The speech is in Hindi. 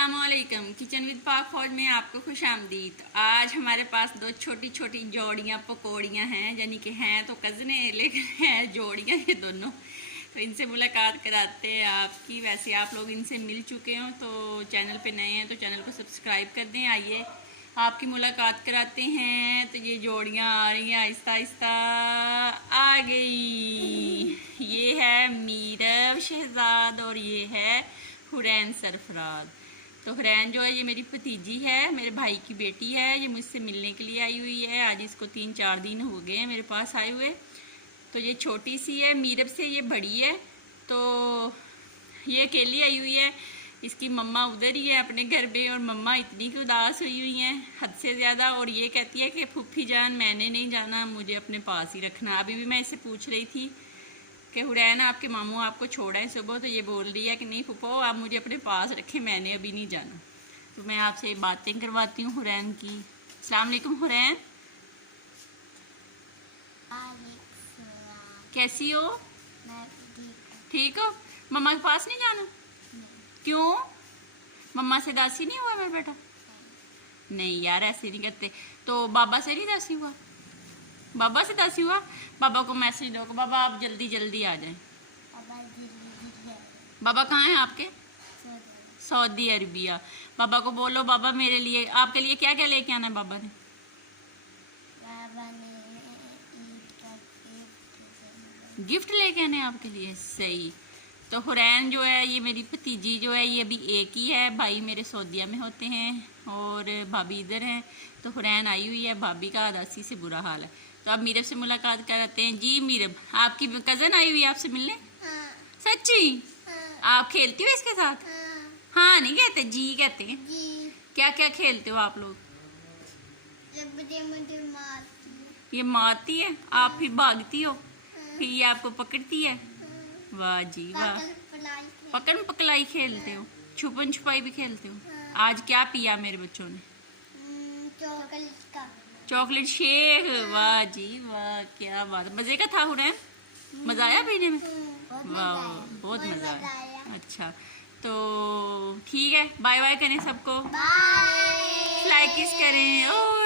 अस्सलामुअलैकुम। किचन विद पाक फौज में आपको खुश आमदीद। आज हमारे पास दो छोटी छोटी जोड़ियाँ पकौड़ियाँ हैं, यानी कि हैं तो कज़ने लेकिन हैं जोड़ियाँ ये दोनों। तो इनसे मुलाकात कराते हैं आपकी। वैसे आप लोग इनसे मिल चुके हो तो चैनल पे नए हैं तो चैनल को सब्सक्राइब कर दें। आइए आपकी मुलाकात कराते हैं। तो ये जोड़ियाँ आ रही हैं आहिस्ता आहिस्ता आ गई। ये है मीरब शहजाद और ये है हुरैन सरफराज। तो हुरैन जो है ये मेरी भतीजी है, मेरे भाई की बेटी है। ये मुझसे मिलने के लिए आई हुई है। आज इसको 3-4 दिन हो गए हैं मेरे पास आए हुए। तो ये छोटी सी है, मीरब से ये बड़ी है। तो ये अकेली आई हुई है। इसकी मम्मा उधर ही है अपने घर पे और मम्मा इतनी की उदास हुई हुई हैं हद से ज़्यादा। और ये कहती है कि फूफी जान मैंने नहीं जाना, मुझे अपने पास ही रखना। अभी भी मैं इससे पूछ रही थी कि हुरैन आपके मामू आपको छोड़ा है सुबह, तो ये बोल रही है कि नहीं फूफो आप मुझे अपने पास रखें, मैंने अभी नहीं जाना। तो मैं आपसे बातें करवाती हूँ हुरैन की। अस्सलाम वालेकुम हुरैन, कैसी हो? ठीक हो? मम्मा के पास नहीं जाना? क्यों? मम्मा से दासी नहीं हुआ मेरा बेटा? नहीं यार ऐसे नहीं करते। तो बाबा से नहीं दासी हुआ? बाबा से दासी हुआ? बाबा को मैसेज दो, बाबा आप जल्दी जल्दी आ जाएं। बाबा कहाँ हैं आपके? Saudi Arabia. बाबा को बोलो बाबा मेरे लिए आपके लिए क्या क्या लेके आना है बाबा ने? गिफ्ट लेके आने आपके लिए, सही। तो हुरैन जो है ये मेरी भतीजी जो है ये अभी एक ही है। भाई मेरे सऊदीया में होते हैं और भाभी इधर हैं। तो हुरैन आई हुई है, भाभी का उदासी से बुरा हाल है। तो अब मीरब से मुलाकात कराते हैं। जी मीरब आपकी कज़न आई हुई है आपसे मिलने? हाँ। सच्ची? हाँ। आप खेलती हो इसके साथ? हाँ। हाँ नहीं कहते, जी कहते हैं। जी। क्या क्या खेलते हो आप लोग? मुझे मारती है। ये मारती है, आप फिर भागती हो, हाँ। फिर ये आपको पकड़ती है। हाँ। वाह जी वाह। पकड़ पकड़ाई खेलते हो, छुपन छुपाई भी खेलते हो। हाँ। आज क्या पिया मेरे बच्चों ने? चॉकलेट का चॉकलेट शेक। वाह जी वाह, क्या बात। मजे का था हुरैन? मजा आया पीने में? वाह बहुत मजा आया। अच्छा तो ठीक है, बाय बाय करें सबको, बाय। लाइक किस करें। ओ